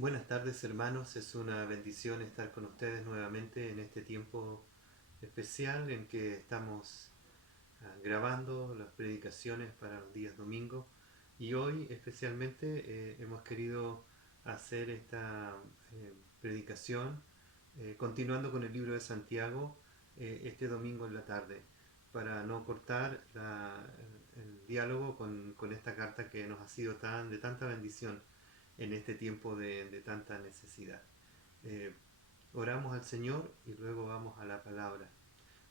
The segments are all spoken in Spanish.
Buenas tardes, hermanos, es una bendición estar con ustedes nuevamente en este tiempo especial en que estamos grabando las predicaciones para los días domingos, y hoy especialmente hemos querido hacer esta predicación continuando con el libro de Santiago este domingo en la tarde, para no cortar el diálogo con esta carta que nos ha sido de tanta bendición en este tiempo de tanta necesidad. Eh, Oramos al Señor y luego vamos a la palabra.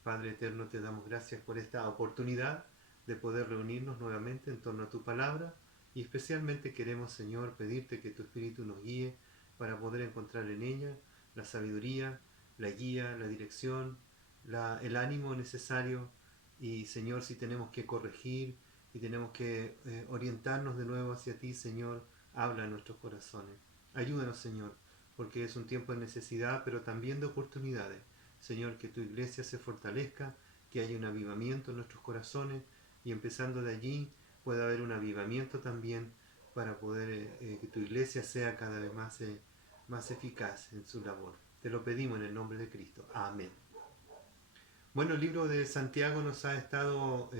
Padre eterno, te damos gracias por esta oportunidad de poder reunirnos nuevamente en torno a tu palabra, y especialmente queremos, Señor, pedirte que tu Espíritu nos guíe para poder encontrar en ella la sabiduría, la guía, la dirección, el ánimo necesario. Y, Señor, si tenemos que corregir y tenemos que orientarnos de nuevo hacia ti, Señor, habla en nuestros corazones. Ayúdanos, Señor, porque es un tiempo de necesidad, pero también de oportunidades. Señor, que tu iglesia se fortalezca, que haya un avivamiento en nuestros corazones, y empezando de allí pueda haber un avivamiento también para poder que tu iglesia sea cada vez más eficaz en su labor. Te lo pedimos en el nombre de Cristo. Amén. Bueno, el libro de Santiago nos ha estado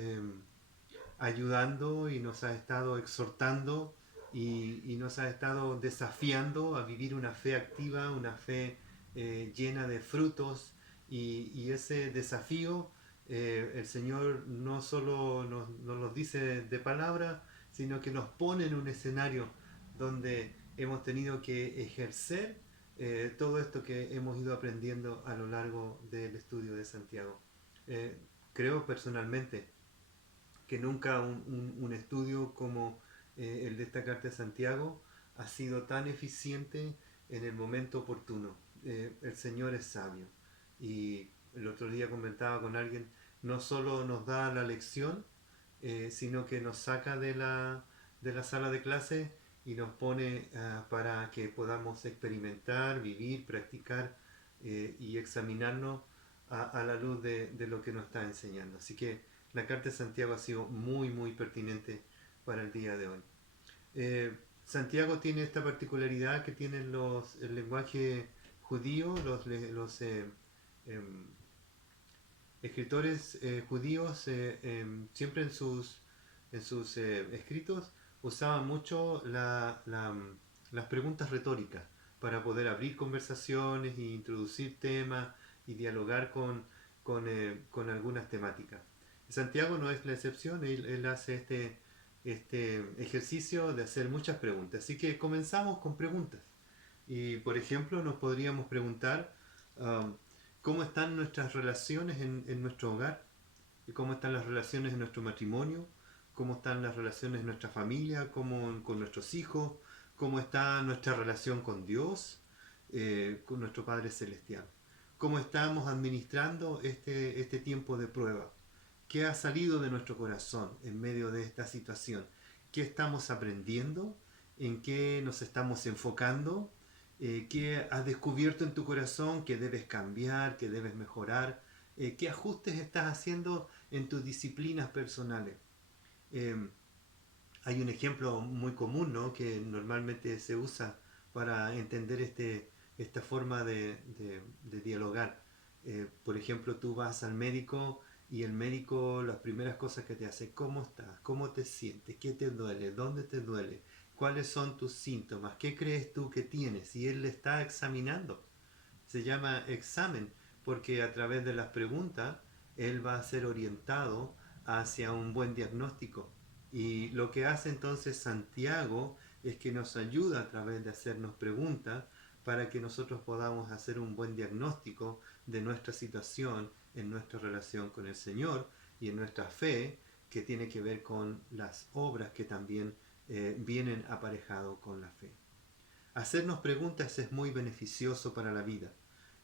ayudando y nos ha estado exhortando y nos ha estado desafiando a vivir una fe activa, una fe llena de frutos, y ese desafío el Señor no solo nos lo dice de palabra, sino que nos pone en un escenario donde hemos tenido que ejercer todo esto que hemos ido aprendiendo a lo largo del estudio de Santiago. Eh, Creo personalmente que nunca un estudio como el de esta carta de Santiago ha sido tan eficiente en el momento oportuno. El Señor es sabio. Y el otro día comentaba con alguien, no solo nos da la lección, sino que nos saca de la sala de clase y nos pone para que podamos experimentar, vivir, practicar y examinarnos a la luz de lo que nos está enseñando. Así que la carta de Santiago ha sido muy, muy pertinente para el día de hoy. Santiago tiene esta particularidad que tienen el lenguaje judío, los em, escritores judíos siempre en sus escritos usaban mucho las preguntas retóricas para poder abrir conversaciones e introducir temas y dialogar con algunas temáticas. Santiago no es la excepción, él hace este ejercicio de hacer muchas preguntas. Así que comenzamos con preguntas. Y por ejemplo, nos podríamos preguntar um, cómo están nuestras relaciones en nuestro hogar, y cómo están las relaciones en nuestro matrimonio, cómo están las relaciones en nuestra familia, con nuestros hijos, cómo está nuestra relación con Dios, con nuestro Padre Celestial. Cómo estamos administrando este tiempo de prueba. ¿Qué ha salido de nuestro corazón en medio de esta situación? ¿Qué estamos aprendiendo? ¿En qué nos estamos enfocando? ¿Qué has descubierto en tu corazón que debes cambiar, que debes mejorar? ¿Qué ajustes estás haciendo en tus disciplinas personales? Eh, Hay un ejemplo muy común, ¿no?, que normalmente se usa para entender esta forma de dialogar. Por ejemplo, tú vas al médico y el médico, las primeras cosas que te hace: ¿cómo estás? ¿Cómo te sientes? ¿Qué te duele? ¿Dónde te duele? ¿Cuáles son tus síntomas? ¿Qué crees tú que tienes? Y él le está examinando. Se llama examen porque a través de las preguntas él va a ser orientado hacia un buen diagnóstico. Y lo que hace entonces Santiago es que nos ayuda a través de hacernos preguntas para que nosotros podamos hacer un buen diagnóstico de nuestra situación en nuestra relación con el Señor y en nuestra fe, que tiene que ver con las obras que también vienen aparejado con la fe. Hacernos preguntas es muy beneficioso para la vida.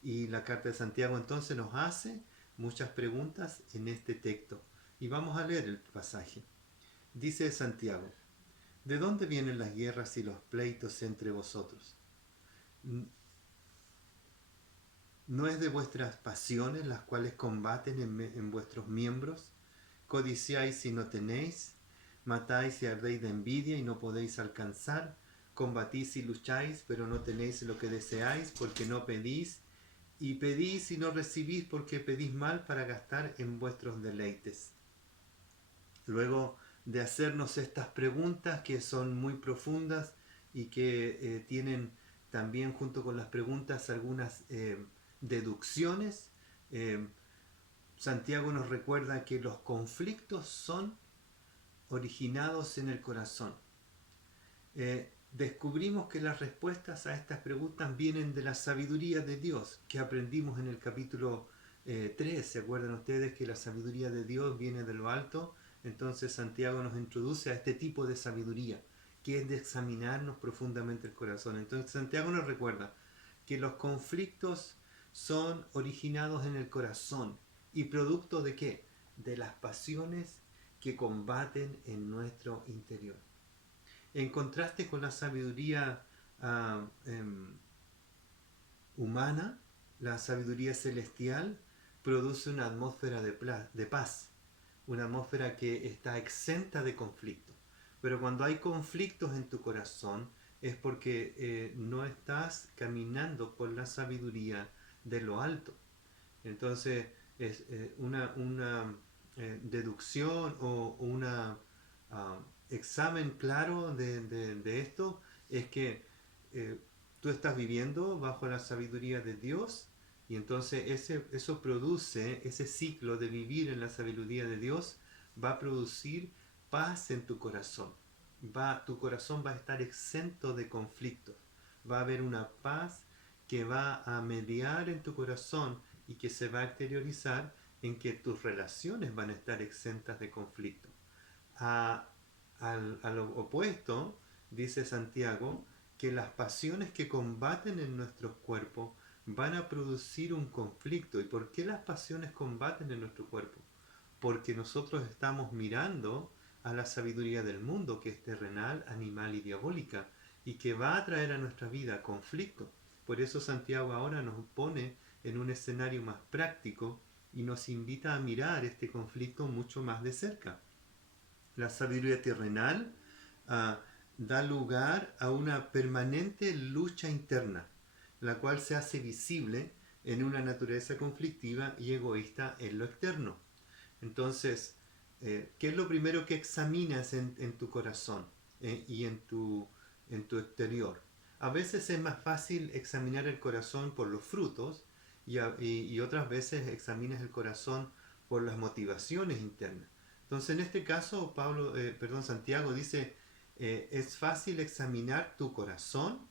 Y la carta de Santiago entonces nos hace muchas preguntas en este texto. Y vamos a leer el pasaje. Dice Santiago: ¿de dónde vienen las guerras y los pleitos entre vosotros? ¿No es de vuestras pasiones las cuales combaten en vuestros miembros? Codiciáis y no tenéis, matáis y ardéis de envidia y no podéis alcanzar, combatís y lucháis, pero no tenéis lo que deseáis, porque no pedís, y pedís y no recibís, porque pedís mal para gastar en vuestros deleites. Luego de hacernos estas preguntas que son muy profundas y que tienen también junto con las preguntas algunas deducciones, eh, Santiago nos recuerda que los conflictos son originados en el corazón. Descubrimos que las respuestas a estas preguntas vienen de la sabiduría de Dios que aprendimos en el capítulo 3. ¿Se acuerdan ustedes que la sabiduría de Dios viene de lo alto? Entonces Santiago nos introduce a este tipo de sabiduría, que es de examinarnos profundamente el corazón. Entonces Santiago nos recuerda que los conflictos son originados en el corazón. ¿Y producto de qué? De las pasiones que combaten en nuestro interior. En contraste con la sabiduría humana, la sabiduría celestial produce una atmósfera de paz, una atmósfera que está exenta de conflicto. Pero cuando hay conflictos en tu corazón es porque no estás caminando por la sabiduría de lo alto. Entonces es una deducción o una examen claro de esto es que tú estás viviendo bajo la sabiduría de Dios y entonces eso produce, ese ciclo de vivir en la sabiduría de Dios va a producir paz en tu corazón. Tu corazón va a estar exento de conflictos. Va a haber una paz que va a mediar en tu corazón y que se va a exteriorizar en que tus relaciones van a estar exentas de conflicto. A lo opuesto, dice Santiago, que las pasiones que combaten en nuestros cuerpos van a producir un conflicto. ¿Y por qué las pasiones combaten en nuestro cuerpo? Porque nosotros estamos mirando a la sabiduría del mundo, que es terrenal, animal y diabólica, y que va a traer a nuestra vida conflicto. Por eso Santiago ahora nos pone en un escenario más práctico y nos invita a mirar este conflicto mucho más de cerca. La sabiduría terrenal da lugar a una permanente lucha interna, la cual se hace visible en una naturaleza conflictiva y egoísta en lo externo. Entonces, ¿qué es lo primero que examinas en tu corazón y en tu exterior? A veces es más fácil examinar el corazón por los frutos y otras veces examinas el corazón por las motivaciones internas. Entonces, en este caso, Santiago dice, es fácil examinar tu corazón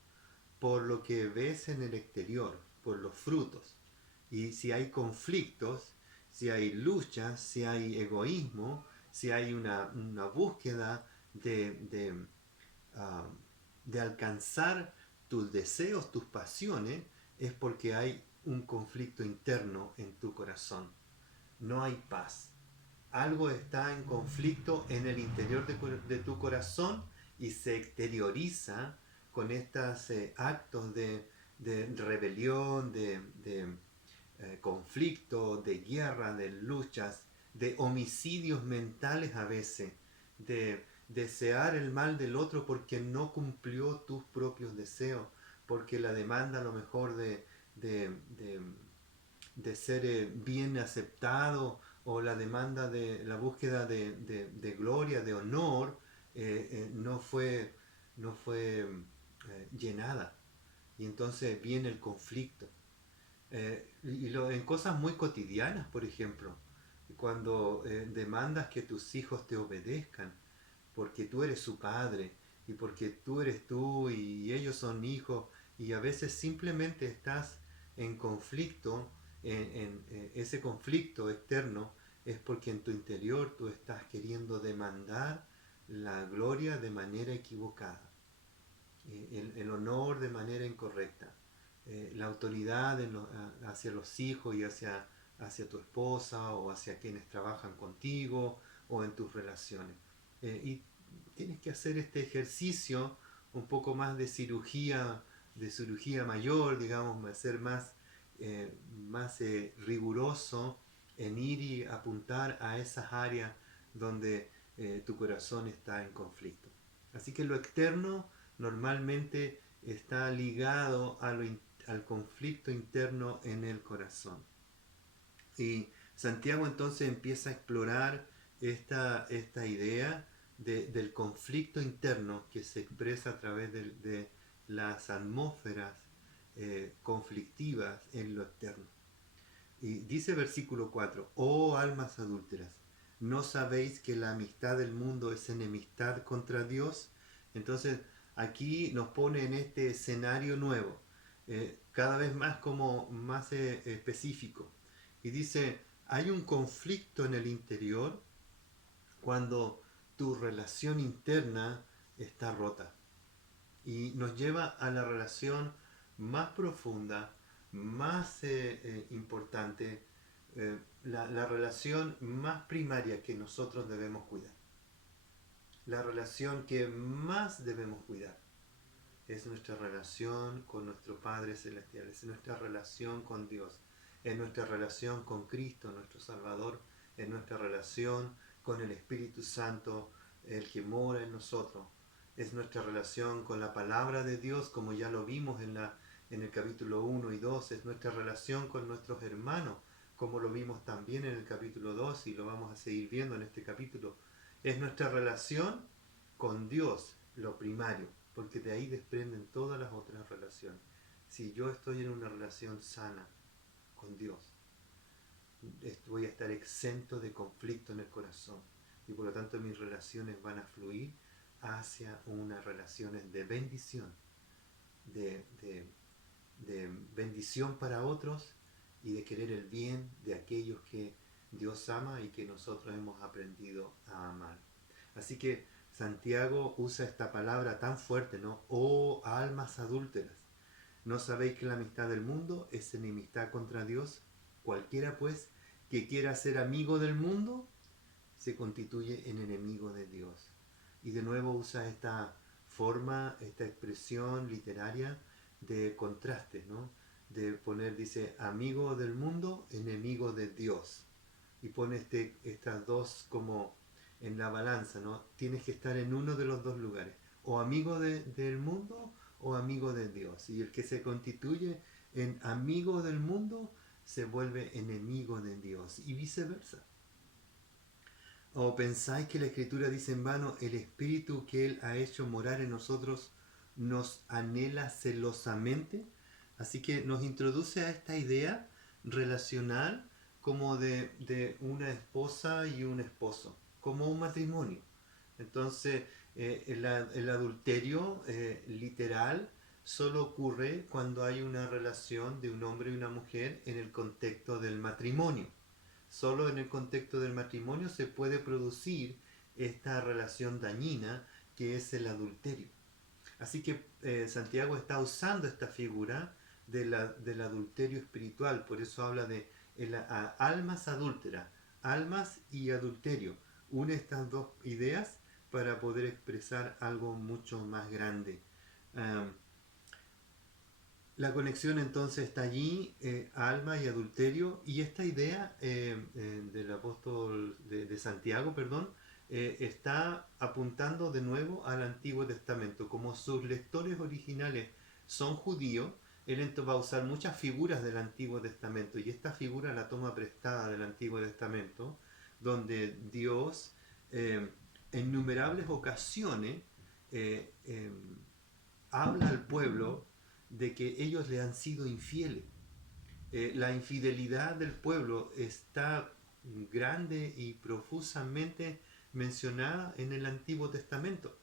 por lo que ves en el exterior, por los frutos. Y si hay conflictos, si hay luchas, si hay egoísmo, si hay una búsqueda de alcanzar tus deseos, tus pasiones, es porque hay un conflicto interno en tu corazón. No hay paz. Algo está en conflicto en el interior de tu corazón y se exterioriza con estos actos de rebelión, de conflicto, de guerra, de luchas, de homicidios mentales a veces, de desear el mal del otro porque no cumplió tus propios deseos, porque la demanda a lo mejor de ser bien aceptado o la demanda de la búsqueda de gloria, de honor, no fue llenada. Y entonces viene el conflicto. En cosas muy cotidianas, por ejemplo, cuando demandas que tus hijos te obedezcan, porque tú eres su padre y porque tú eres tú y ellos son hijos, y a veces simplemente estás en conflicto, ese conflicto externo es porque en tu interior tú estás queriendo demandar la gloria de manera equivocada, el honor de manera incorrecta, la autoridad hacia los hijos y hacia tu esposa o hacia quienes trabajan contigo o en tus relaciones. Y tienes que hacer este ejercicio un poco más de cirugía mayor, digamos, ser más riguroso en ir y apuntar a esas áreas donde tu corazón está en conflicto. Así que lo externo normalmente está ligado al conflicto interno en el corazón. Y Santiago entonces empieza a explorar esta idea del conflicto interno que se expresa a través de las atmósferas conflictivas en lo externo. Y dice versículo 4: oh almas adúlteras, ¿no sabéis que la amistad del mundo es enemistad contra Dios? Entonces aquí nos pone en este escenario nuevo, cada vez más como más específico. Y dice, hay un conflicto en el interior cuando tu relación interna está rota. Y nos lleva a la relación más profunda, más importante, la relación más primaria que nosotros debemos cuidar. La relación que más debemos cuidar es nuestra relación con nuestro Padre Celestial, es nuestra relación con Dios, es nuestra relación con Cristo, nuestro Salvador, es nuestra relación con el Espíritu Santo, el que mora en nosotros, es nuestra relación con la palabra de Dios, como ya lo vimos en el capítulo 1 y 2, es nuestra relación con nuestros hermanos, como lo vimos también en el capítulo 2 y lo vamos a seguir viendo en este capítulo. Es nuestra relación con Dios, lo primario, porque de ahí desprenden todas las otras relaciones. Si yo estoy en una relación sana con Dios, voy a estar exento de conflicto en el corazón y por lo tanto mis relaciones van a fluir hacia unas relaciones de bendición, de, de, de bendición para otros y de querer el bien de aquellos que Dios ama y que nosotros hemos aprendido a amar. Así que Santiago usa esta palabra tan fuerte, ¿no? Oh almas adúlteras, ¿no sabéis que la amistad del mundo es enemistad contra Dios? Cualquiera pues que quiera ser amigo del mundo se constituye en enemigo de Dios. Y de nuevo usa esta forma, esta expresión literaria de contraste, ¿no? De poner, dice, amigo del mundo, enemigo de Dios. Y pone estas dos como en la balanza, ¿no? Tienes que estar en uno de los dos lugares, o amigo del mundo o amigo de Dios. Y el que se constituye en amigo del mundo se vuelve enemigo de Dios y viceversa. ¿O pensáis que la Escritura dice en vano, el Espíritu que Él ha hecho morar en nosotros nos anhela celosamente? Así que nos introduce a esta idea relacional como de una esposa y un esposo, como un matrimonio. Entonces, el adulterio literal solo ocurre cuando hay una relación de un hombre y una mujer en el contexto del matrimonio. Solo en el contexto del matrimonio se puede producir esta relación dañina que es el adulterio. Así que Santiago está usando esta figura del adulterio espiritual, por eso habla de almas adúlteras, almas y adulterio. Une estas dos ideas para poder expresar algo mucho más grande. La conexión entonces está allí, alma y adulterio, y esta idea del apóstol de Santiago, perdón, está apuntando de nuevo al Antiguo Testamento. Como sus lectores originales son judíos, él entonces va a usar muchas figuras del Antiguo Testamento, y esta figura la toma prestada del Antiguo Testamento, donde Dios en innumerables ocasiones eh, eh, habla al pueblo de que ellos le han sido infieles. La infidelidad del pueblo está grande y profusamente mencionada en el Antiguo Testamento.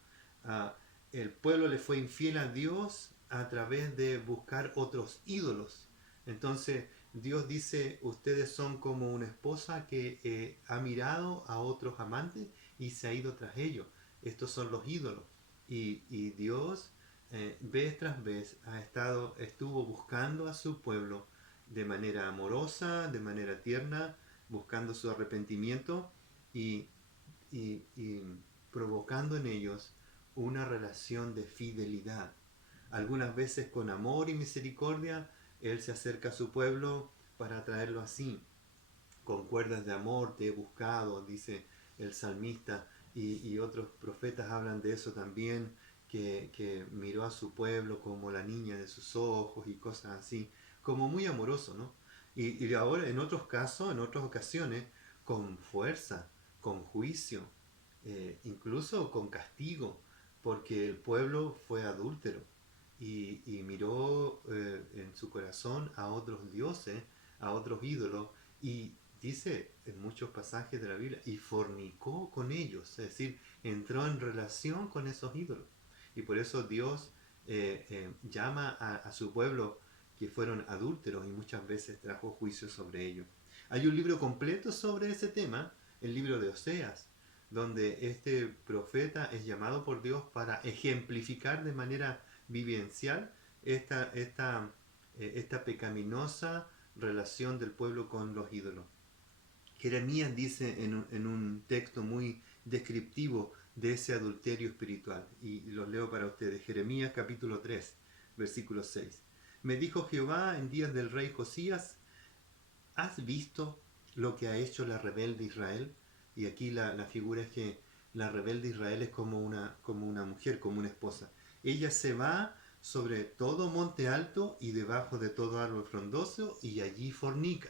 El pueblo le fue infiel a Dios a través de buscar otros ídolos. Entonces Dios dice, ustedes son como una esposa que ha mirado a otros amantes y se ha ido tras ellos. Estos son los ídolos. Y Dios vez tras vez estuvo buscando a su pueblo de manera amorosa, de manera tierna, buscando su arrepentimiento y, y provocando en ellos una relación de fidelidad. Algunas veces con amor y misericordia, Él se acerca a su pueblo para traerlo así. Con cuerdas de amor te he buscado, dice el salmista, y otros profetas hablan de eso también, que miró a su pueblo como la niña de sus ojos y cosas así, como muy amoroso, ¿no? Y ahora en otros casos, en otras ocasiones, con fuerza, con juicio, incluso con castigo, porque el pueblo fue adúltero y miró en su corazón a otros dioses, a otros ídolos, y dice en muchos pasajes de la Biblia, y fornicó con ellos, es decir, entró en relación con esos ídolos. Y por eso Dios llama a su pueblo que fueron adúlteros y muchas veces trajo juicio sobre ellos. Hay un libro completo sobre ese tema, el libro de Oseas, donde este profeta es llamado por Dios para ejemplificar de manera vivencial esta pecaminosa relación del pueblo con los ídolos. Jeremías dice en un texto muy descriptivo de ese adulterio espiritual, y los leo para ustedes. Jeremías capítulo 3, versículo 6. Me dijo Jehová en días del rey Josías, ¿has visto lo que ha hecho la rebelde Israel? Y aquí la figura es que la rebelde Israel es como una mujer, como una esposa. Ella se va sobre todo monte alto y debajo de todo árbol frondoso y allí fornica.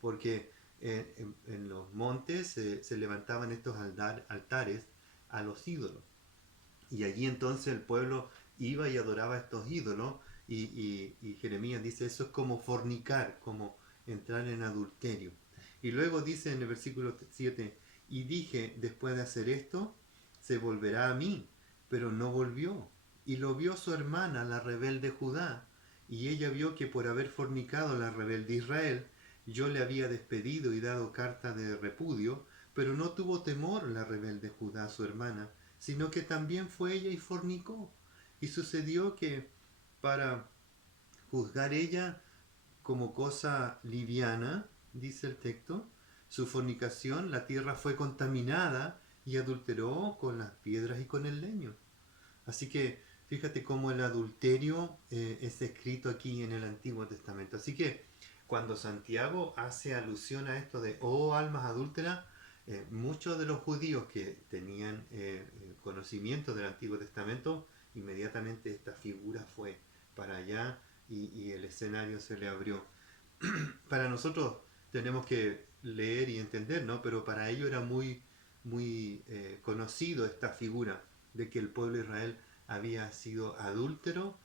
Porque en los montes se levantaban estos altares a los ídolos. Y allí entonces el pueblo iba y adoraba a estos ídolos y Jeremías dice, eso es como fornicar, como entrar en adulterio. Y luego dice en el versículo 7, y dije, después de hacer esto, se volverá a mí, pero no volvió. Y lo vio su hermana, la rebelde Judá, y ella vio que por haber fornicado la rebelde Israel, yo le había despedido y dado carta de repudio, pero no tuvo temor la rebelde Judá, su hermana, sino que también fue ella y fornicó. Y sucedió que para juzgar ella como cosa liviana, dice el texto, su fornicación, la tierra fue contaminada y adulteró con las piedras y con el leño. Así que fíjate cómo el adulterio es escrito aquí en el Antiguo Testamento. Así que cuando Santiago hace alusión a esto de, oh almas adúlteras, muchos de los judíos que tenían conocimiento del Antiguo Testamento, inmediatamente esta figura fue para allá y el escenario se le abrió. Para nosotros tenemos que leer y entender, ¿no? Pero para ellos era muy conocido esta figura de que el pueblo de Israel había sido adúltero,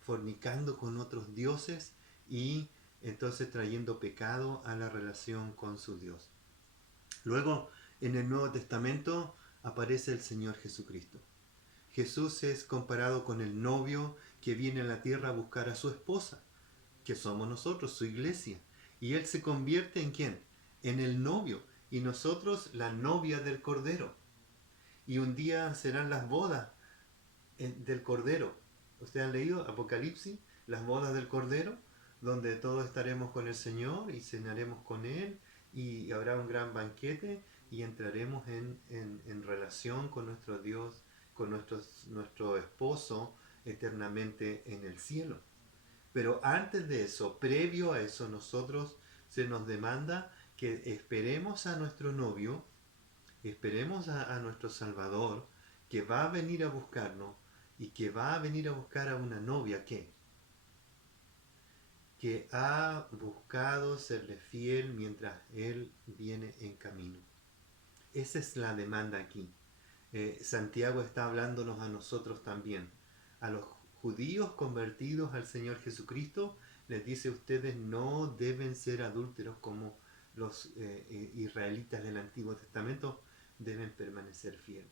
fornicando con otros dioses y entonces trayendo pecado a la relación con su Dios. Luego, en el Nuevo Testamento aparece el Señor Jesucristo. Jesús es comparado con el novio que viene a la tierra a buscar a su esposa, que somos nosotros, su iglesia. Y Él se convierte en ¿quién? En el novio. Y nosotros la novia del Cordero. Y un día serán las bodas del Cordero. ¿Ustedes han leído Apocalipsis? Las bodas del Cordero, donde todos estaremos con el Señor y cenaremos con Él y habrá un gran banquete y entraremos en relación con nuestro Dios, con nuestro esposo eternamente en el cielo. Pero antes de eso, previo a eso, nosotros se nos demanda que esperemos a nuestro novio, esperemos a nuestro Salvador, que va a venir a buscarnos y que va a venir a buscar a una novia que ha buscado serle fiel mientras Él viene en camino. Esa es la demanda aquí. Santiago está hablándonos a nosotros también. A los judíos convertidos al Señor Jesucristo les dice, ustedes no deben ser adúlteros como los israelitas del Antiguo Testamento, deben permanecer fieles.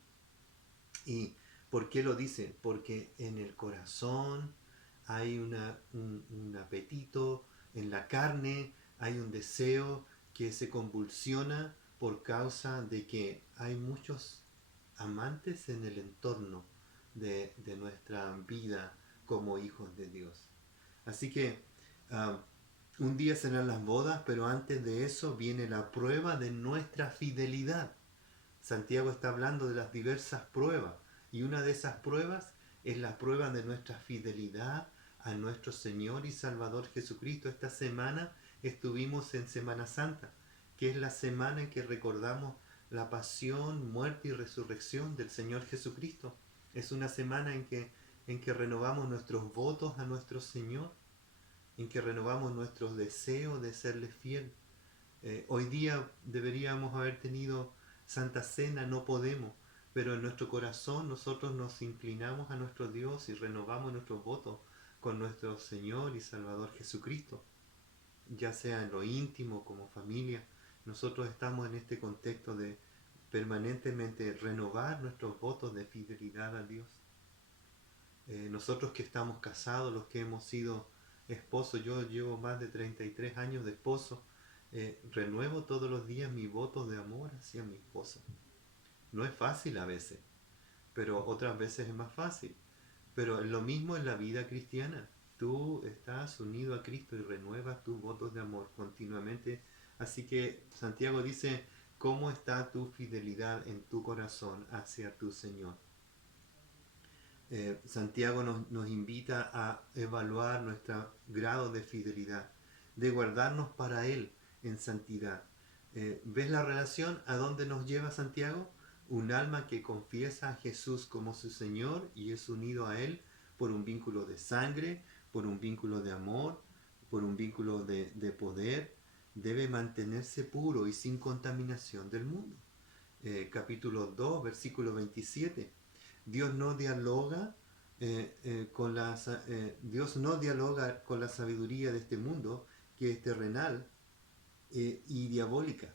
¿Y por qué lo dice? Porque en el corazón hay un apetito, en la carne hay un deseo que se convulsiona por causa de que hay muchos amantes en el entorno de nuestra vida como hijos de Dios. Así que un día serán las bodas, pero antes de eso viene la prueba de nuestra fidelidad. Santiago está hablando de las diversas pruebas y una de esas pruebas es la prueba de nuestra fidelidad a nuestro Señor y Salvador Jesucristo. Esta semana estuvimos en Semana Santa, que es la semana en que recordamos la pasión, muerte y resurrección del Señor Jesucristo. Es una semana en que renovamos nuestros votos a nuestro Señor, en que renovamos nuestros deseos de serle fiel. Hoy día deberíamos haber tenido Santa Cena, no podemos, pero en nuestro corazón nosotros nos inclinamos a nuestro Dios y renovamos nuestros votos con nuestro Señor y Salvador Jesucristo, ya sea en lo íntimo como familia. Nosotros estamos en este contexto de permanentemente renovar nuestros votos de fidelidad a Dios. Nosotros que estamos casados, los que hemos sido esposos, yo llevo más de 33 años de esposo, renuevo todos los días mi voto de amor hacia mi esposa. No es fácil a veces, pero otras veces es más fácil. Pero lo mismo en la vida cristiana. Tú estás unido a Cristo y renuevas tus votos de amor continuamente. Así que Santiago dice, ¿cómo está tu fidelidad en tu corazón hacia tu Señor? Santiago nos invita a evaluar nuestro grado de fidelidad, de guardarnos para Él en santidad. ¿Ves la relación a dónde nos lleva Santiago? Un alma que confiesa a Jesús como su Señor y es unido a Él por un vínculo de sangre, por un vínculo de amor, por un vínculo de poder, debe mantenerse puro y sin contaminación del mundo. Capítulo 2, versículo 27. Dios no dialoga Dios no dialoga con la sabiduría de este mundo, que es terrenal y diabólica.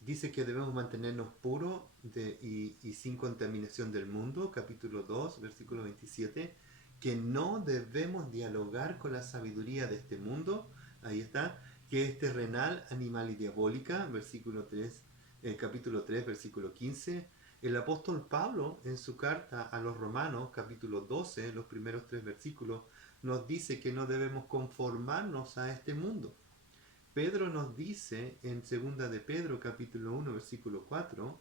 Dice que debemos mantenernos puros y sin contaminación del mundo, capítulo 2, versículo 27, que no debemos dialogar con la sabiduría de este mundo, ahí está, que es terrenal, animal y diabólica, versículo 3, capítulo 3, versículo 15. El apóstol Pablo, en su carta a los Romanos, capítulo 12, los primeros 3 versículos, nos dice que no debemos conformarnos a este mundo. Pedro nos dice en 2 de Pedro capítulo 1 versículo 4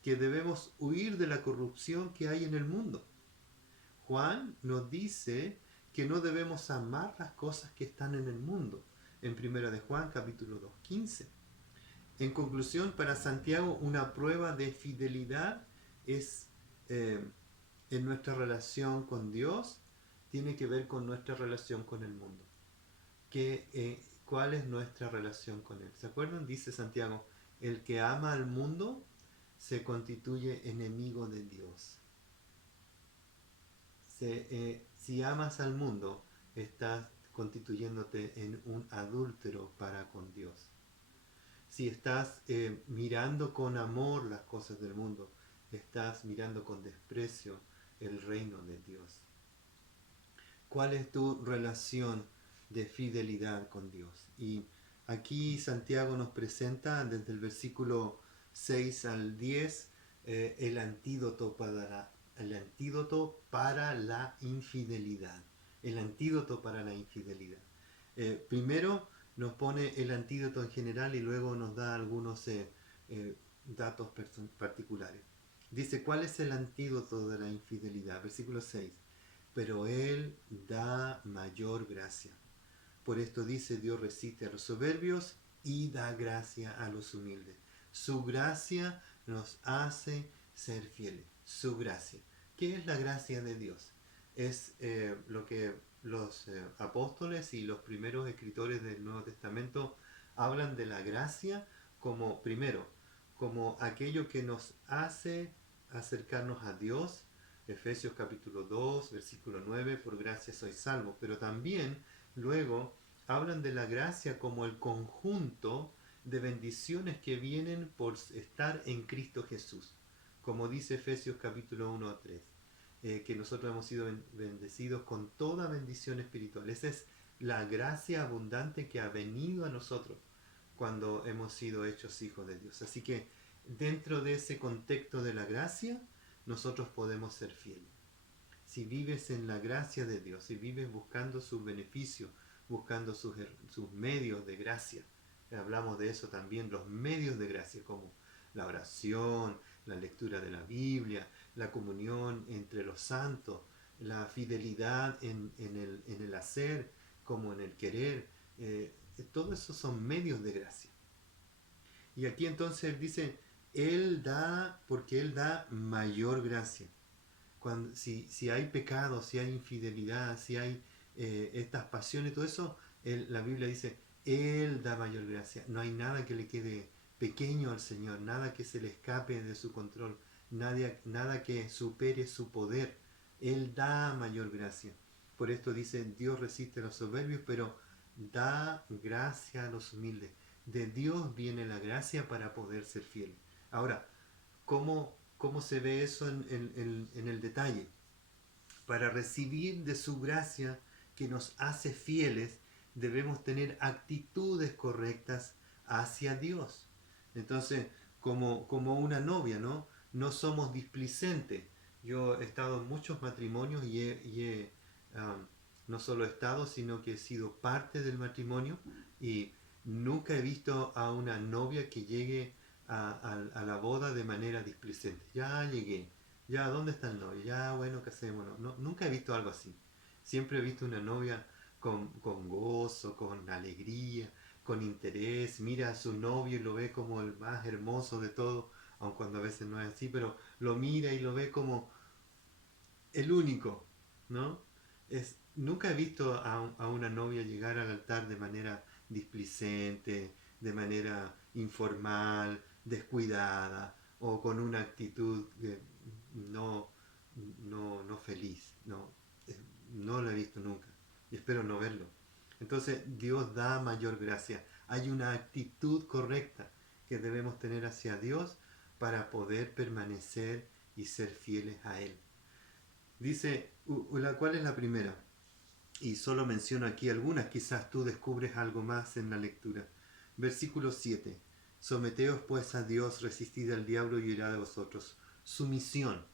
que debemos huir de la corrupción que hay en el mundo. Juan nos dice que no debemos amar las cosas que están en el mundo en 1 de Juan capítulo 2, 15. En conclusión, para Santiago una prueba de fidelidad es en nuestra relación con Dios, tiene que ver con nuestra relación con el mundo. ¿Cuál es nuestra relación con Él? ¿Se acuerdan? Dice Santiago, el que ama al mundo se constituye enemigo de Dios. Si amas al mundo, estás constituyéndote en un adúltero para con Dios. Si estás mirando con amor las cosas del mundo, estás mirando con desprecio el reino de Dios. ¿Cuál es tu relación de fidelidad con Dios? Y aquí Santiago nos presenta desde el versículo 6 al 10 el antídoto para la infidelidad. El antídoto para la infidelidad. Primero nos pone el antídoto en general y luego nos da algunos datos particulares. Dice, ¿cuál es el antídoto de la infidelidad? Versículo 6. Pero Él da mayor gracia. Por esto dice, Dios resiste a los soberbios y da gracia a los humildes. Su gracia nos hace ser fieles. Su gracia. ¿Qué es la gracia de Dios? Es lo que los apóstoles y los primeros escritores del Nuevo Testamento hablan de la gracia como, primero, como aquello que nos hace acercarnos a Dios. Efesios capítulo 2, versículo 9, por gracia sois salvos. Pero también luego hablan de la gracia como el conjunto de bendiciones que vienen por estar en Cristo Jesús. Como dice Efesios capítulo 1 a 3. Que nosotros hemos sido bendecidos con toda bendición espiritual. Esa es la gracia abundante que ha venido a nosotros cuando hemos sido hechos hijos de Dios. Así que dentro de ese contexto de la gracia, nosotros podemos ser fieles. Si vives en la gracia de Dios, si vives buscando sus beneficios, buscando sus medios de gracia, hablamos de eso también, los medios de gracia, como la oración, la lectura de la Biblia, la comunión entre los santos, la fidelidad en el hacer como en el querer, todo eso son medios de gracia. Y aquí entonces dice, Él da, porque Él da mayor gracia. Si hay pecado, si hay infidelidad, si hay estas pasiones, todo eso, la Biblia dice, Él da mayor gracia. No hay nada que le quede pequeño al Señor, nada que se le escape de su control, nada que supere su poder. Él da mayor gracia. Por esto dice, Dios resiste a los soberbios, pero da gracia a los humildes. De Dios viene la gracia para poder ser fiel. Ahora, ¿cómo se ve eso en el detalle? Para recibir de su gracia que nos hace fieles, debemos tener actitudes correctas hacia Dios. Entonces, como una novia, ¿no? No somos displicentes. Yo he estado en muchos matrimonios no solo he estado, sino que he sido parte del matrimonio y nunca he visto a una novia que llegue a la boda de manera displicente. Ya llegué, ya, ¿dónde está el novio? Ya, bueno, casémonos. No, nunca he visto algo así. Siempre he visto una novia con gozo, con alegría, con interés. Mira a su novio y lo ve como el más hermoso de todo, aun cuando a veces no es así, pero lo mira y lo ve como el único, ¿no? Nunca he visto a una novia llegar al altar de manera displicente, de manera informal, descuidada o con una actitud no, no feliz. No, no lo he visto nunca y espero no verlo. Entonces Dios da mayor gracia. Hay una actitud correcta que debemos tener hacia Dios para poder permanecer y ser fieles a Él. Dice, ¿cuál es la primera? Y solo menciono aquí algunas, quizás tú descubres algo más en la lectura. Versículo 7. Someteos pues a Dios, resistid al diablo y huirá de vosotros. Sumisión.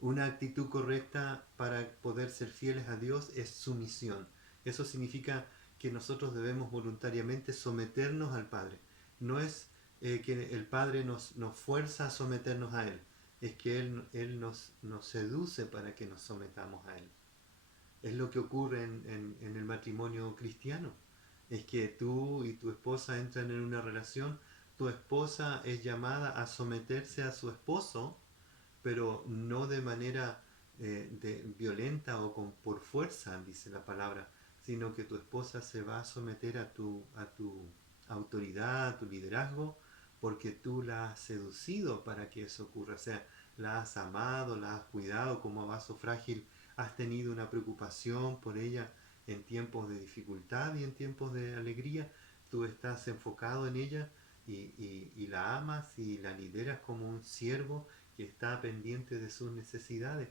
Una actitud correcta para poder ser fieles a Dios es sumisión. Eso significa que nosotros debemos voluntariamente someternos al Padre. No es que el Padre nos fuerza a someternos a Él, es que Él nos seduce para que nos sometamos a Él. Es lo que ocurre en el matrimonio cristiano. Es que tú y tu esposa entran en una relación, tu esposa es llamada a someterse a su esposo, pero no de manera violenta o por fuerza, dice la palabra, sino que tu esposa se va a someter a tu autoridad, a tu liderazgo, porque tú la has seducido para que eso ocurra. O sea, la has amado, la has cuidado como vaso frágil, has tenido una preocupación por ella en tiempos de dificultad y en tiempos de alegría. Tú estás enfocado en ella y la amas y la lideras como un siervo que está pendiente de sus necesidades.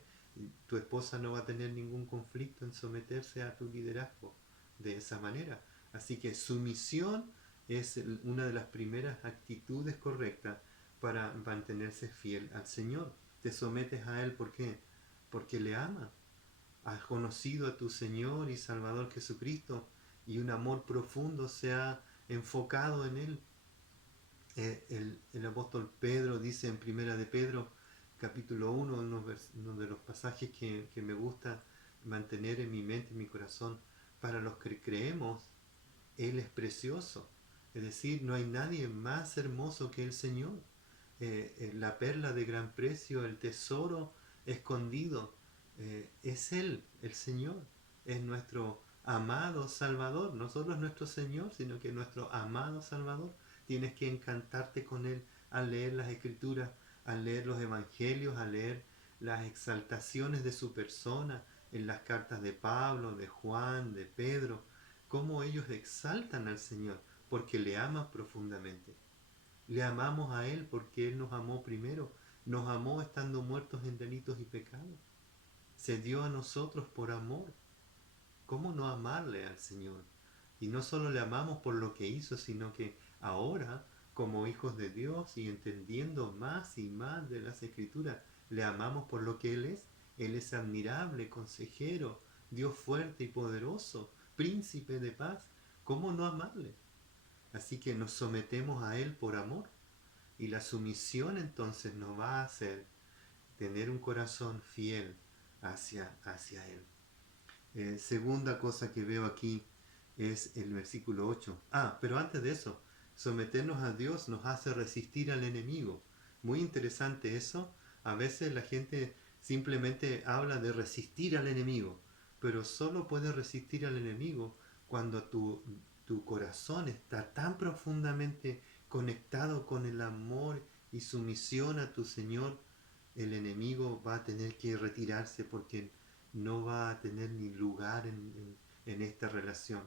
Tu esposa no va a tener ningún conflicto en someterse a tu liderazgo de esa manera. Así que sumisión es una de las primeras actitudes correctas para mantenerse fiel al Señor. Te sometes a Él, ¿por qué? Porque le amas. Has conocido a tu Señor y Salvador Jesucristo y un amor profundo se ha enfocado en Él. El apóstol Pedro dice en Primera de Pedro, capítulo 1, uno de los pasajes que me gusta mantener en mi mente, en mi corazón, para los que creemos, Él es precioso. Es decir, no hay nadie más hermoso que el Señor. La perla de gran precio, el tesoro escondido, es Él, el Señor. Es nuestro amado Salvador. No solo es nuestro Señor, sino que es nuestro amado Salvador. Tienes que encantarte con Él al leer las Escrituras, al leer los Evangelios, al leer las exaltaciones de su persona en las cartas de Pablo, de Juan, de Pedro, cómo ellos exaltan al Señor, porque le aman profundamente. Le amamos a Él porque Él nos amó primero, nos amó estando muertos en delitos y pecados. Se dio a nosotros por amor. ¿Cómo no amarle al Señor? Y no solo le amamos por lo que hizo, sino que ahora, como hijos de Dios y entendiendo más y más de las Escrituras, le amamos por lo que Él es. Él es admirable, consejero, Dios fuerte y poderoso, príncipe de paz. ¿Cómo no amarle? Así que nos sometemos a Él por amor. Y la sumisión entonces nos va a hacer tener un corazón fiel hacia Él. Segunda cosa que veo aquí es el versículo 8. Pero antes de eso, someternos a Dios nos hace resistir al enemigo. muy interesante eso. A veces la gente simplemente habla de resistir al enemigo, pero solo puedes resistir al enemigo cuando tu corazón está tan profundamente conectado con el amor y sumisión a tu Señor. El enemigo va a tener que retirarse porque no va a tener ni lugar en esta relación.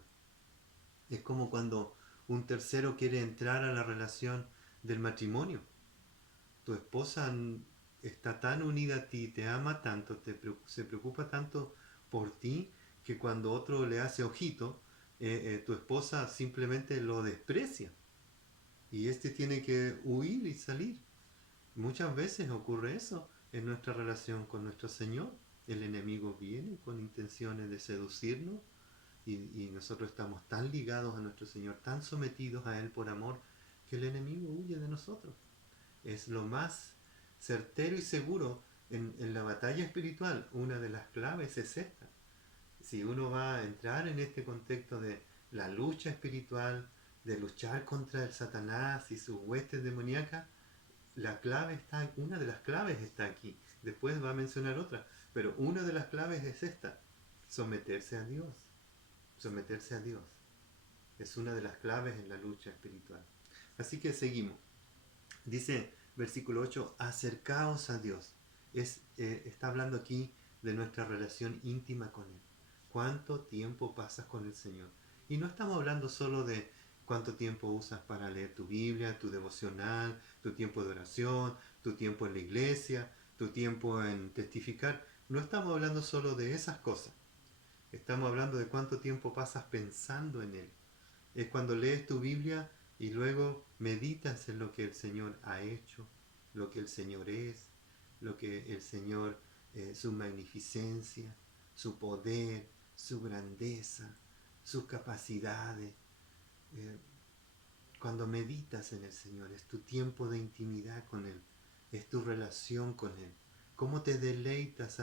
Es como cuando un tercero quiere entrar a la relación del matrimonio. Tu esposa está tan unida a ti, te ama tanto, se preocupa tanto por ti, que cuando otro le hace ojito, tu esposa simplemente lo desprecia. Y este tiene que huir y salir. Muchas veces ocurre eso en nuestra relación con nuestro Señor. El enemigo viene con intenciones de seducirnos y nosotros estamos tan ligados a nuestro Señor, tan sometidos a Él por amor, que el enemigo huye de nosotros. Es lo más certero y seguro en la batalla espiritual. Una de las claves es esta. Si uno va a entrar en este contexto de la lucha espiritual, de luchar contra el Satanás y sus huestes demoníacas, una de las claves está aquí. Después va a mencionar otra, pero una de las claves es esta: someterse a Dios. Someterse a Dios es una de las claves en la lucha espiritual. Así que seguimos. Dice versículo 8: acercaos a Dios. Está hablando aquí de nuestra relación íntima con Él. ¿Cuánto tiempo pasas con el Señor? Y no estamos hablando solo de cuánto tiempo usas para leer tu Biblia, tu devocional, tu tiempo de oración, tu tiempo en la iglesia, tu tiempo en testificar. No estamos hablando solo de esas cosas. Estamos hablando de cuánto tiempo pasas pensando en Él. Es cuando lees tu Biblia y luego meditas en lo que el Señor ha hecho, lo que el Señor es, lo que el Señor, su magnificencia, su poder, su grandeza, sus capacidades. Eh, Cuando meditas en el Señor, es tu tiempo de intimidad con Él, es tu relación con Él. ¿Cómo te deleitas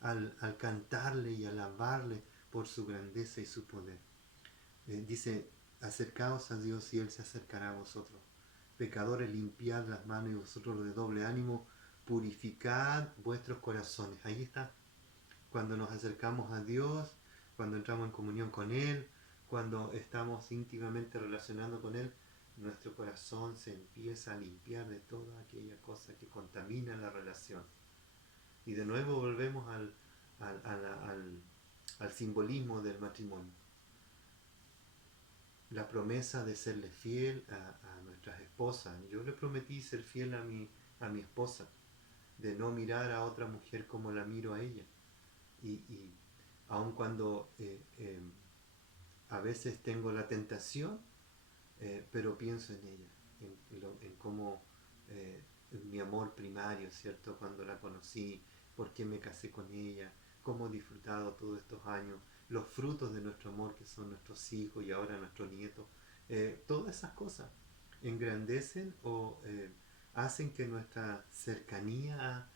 al cantarle y alabarle por su grandeza y su poder? Dice: acercaos a Dios y Él se acercará a vosotros. Pecadores, limpiad las manos, y vosotros los de doble ánimo, purificad vuestros corazones. Ahí está. Cuando nos acercamos a Dios, cuando entramos en comunión con Él, cuando estamos íntimamente relacionando con Él, nuestro corazón se empieza a limpiar de toda aquella cosa que contamina la relación. Y de nuevo volvemos al simbolismo del matrimonio. La promesa de serle fiel a nuestras esposas. Yo le prometí ser fiel a mi esposa, de no mirar a otra mujer como la miro a ella. Y aun cuando a veces tengo la tentación, pero pienso en ella, en cómo mi amor primario, ¿cierto? Cuando la conocí, por qué me casé con ella, cómo he disfrutado todos estos años, los frutos de nuestro amor que son nuestros hijos y ahora nuestros nietos. Todas esas cosas engrandecen o hacen que nuestra cercanía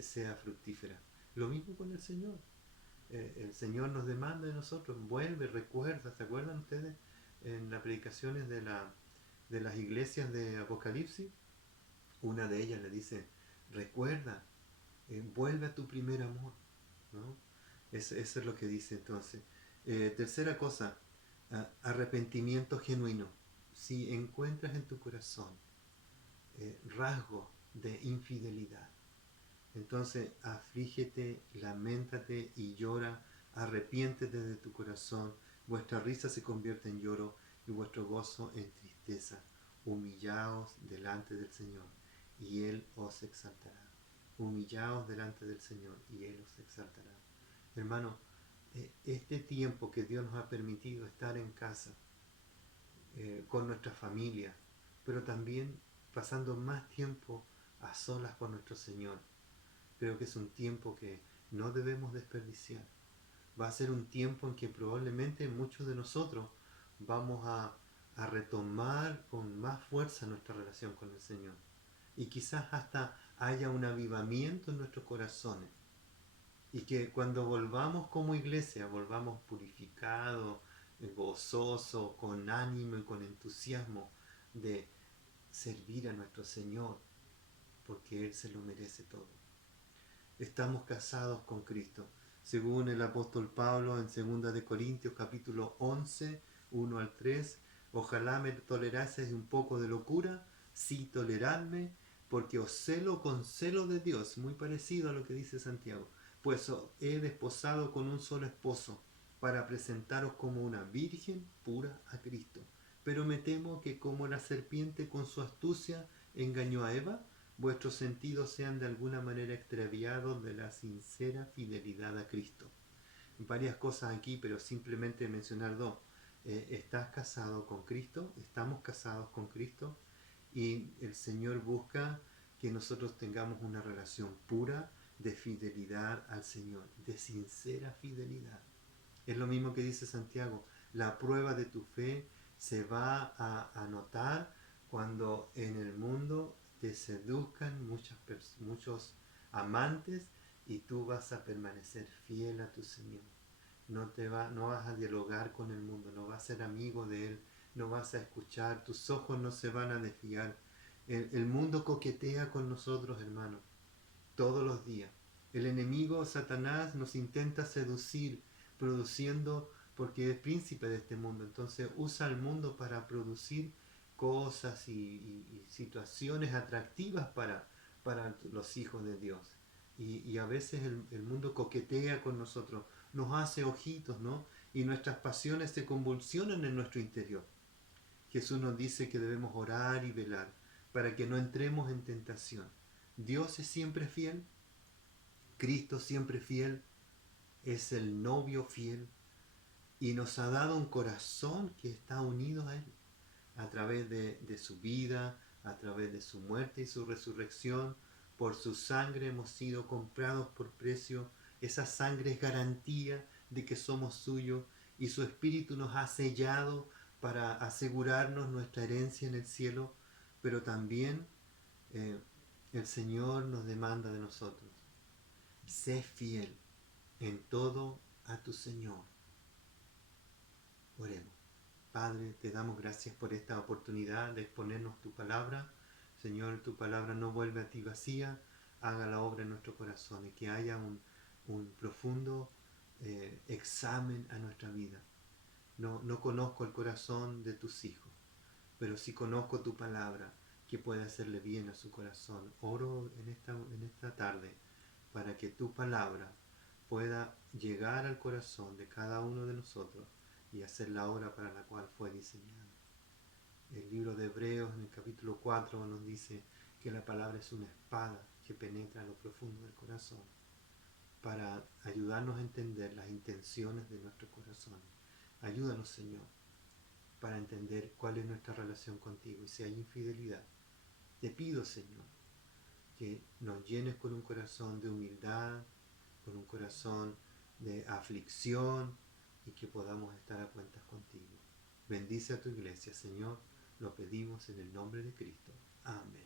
sea fructífera. Lo mismo con el Señor. El Señor nos demanda de nosotros: vuelve, recuerda. ¿Se acuerdan ustedes en las predicaciones de las iglesias de Apocalipsis? Una de ellas le dice: recuerda, vuelve a tu primer amor, ¿no? Eso es lo que dice entonces. Tercera cosa: arrepentimiento genuino. Si encuentras en tu corazón rasgos de infidelidad, entonces aflígete, lamentate y llora, arrepiéntete de tu corazón. Vuestra risa se convierte en lloro y vuestro gozo en tristeza. Humillaos delante del Señor y Él os exaltará. Humillaos delante del Señor y Él os exaltará. Hermano, este tiempo que Dios nos ha permitido estar en casa, con nuestra familia, pero también pasando más tiempo a solas con nuestro Señor, creo que es un tiempo que no debemos desperdiciar. Va a ser un tiempo en que probablemente muchos de nosotros vamos a retomar con más fuerza nuestra relación con el Señor. Y quizás hasta haya un avivamiento en nuestros corazones. Y que cuando volvamos como iglesia, volvamos purificados, gozosos, con ánimo y con entusiasmo de servir a nuestro Señor porque Él se lo merece todo. Estamos casados con Cristo. Según el apóstol Pablo en 2 de Corintios capítulo 11, 1 al 3, ojalá me toleraseis un poco de locura, sí toleradme, porque os celo con celo de Dios, muy parecido a lo que dice Santiago, pues os he desposado con un solo esposo, para presentaros como una virgen pura a Cristo. Pero me temo que como la serpiente con su astucia engañó a Eva, vuestros sentidos sean de alguna manera extraviados de la sincera fidelidad a Cristo. Varias cosas aquí, pero simplemente mencionar dos. ¿Estás casado con Cristo? ¿Estamos casados con Cristo? Y el Señor busca que nosotros tengamos una relación pura de fidelidad al Señor, de sincera fidelidad. Es lo mismo que dice Santiago, la prueba de tu fe se va a notar cuando en el mundo te seduzcan muchos amantes y tú vas a permanecer fiel a tu Señor. No vas a dialogar con el mundo, no vas a ser amigo de Él, no vas a escuchar, tus ojos no se van a desviar. El mundo coquetea con nosotros, hermanos, todos los días. El enemigo, Satanás, nos intenta seducir, produciendo, porque es príncipe de este mundo. Entonces usa el mundo para producir cosas y situaciones atractivas para los hijos de Dios. Y a veces el mundo coquetea con nosotros, nos hace ojitos, ¿no? Y nuestras pasiones se convulsionan en nuestro interior. Jesús nos dice que debemos orar y velar para que no entremos en tentación. Dios es siempre fiel, Cristo siempre fiel, es el novio fiel y nos ha dado un corazón que está unido a Él a través de su vida, a través de su muerte y su resurrección. Por su sangre hemos sido comprados por precio. Esa sangre es garantía de que somos suyos y su Espíritu nos ha sellado para asegurarnos nuestra herencia en el cielo, pero también el Señor nos demanda de nosotros: sé fiel en todo a tu Señor. Oremos. Padre, te damos gracias por esta oportunidad de exponernos tu palabra. Señor, tu palabra no vuelve a ti vacía, haga la obra en nuestro corazón y que haya un profundo examen a nuestra vida. No conozco el corazón de tus hijos, pero sí conozco tu palabra que puede hacerle bien a su corazón. Oro en esta tarde para que tu palabra pueda llegar al corazón de cada uno de nosotros y hacer la obra para la cual fue diseñada. El libro de Hebreos en el capítulo 4 nos dice que la palabra es una espada que penetra en lo profundo del corazón para ayudarnos a entender las intenciones de nuestros corazones. Ayúdanos, Señor, para entender cuál es nuestra relación contigo, y si hay infidelidad, te pido, Señor, que nos llenes con un corazón de humildad, con un corazón de aflicción, y que podamos estar a cuentas contigo. Bendice a tu iglesia, Señor, lo pedimos en el nombre de Cristo. Amén.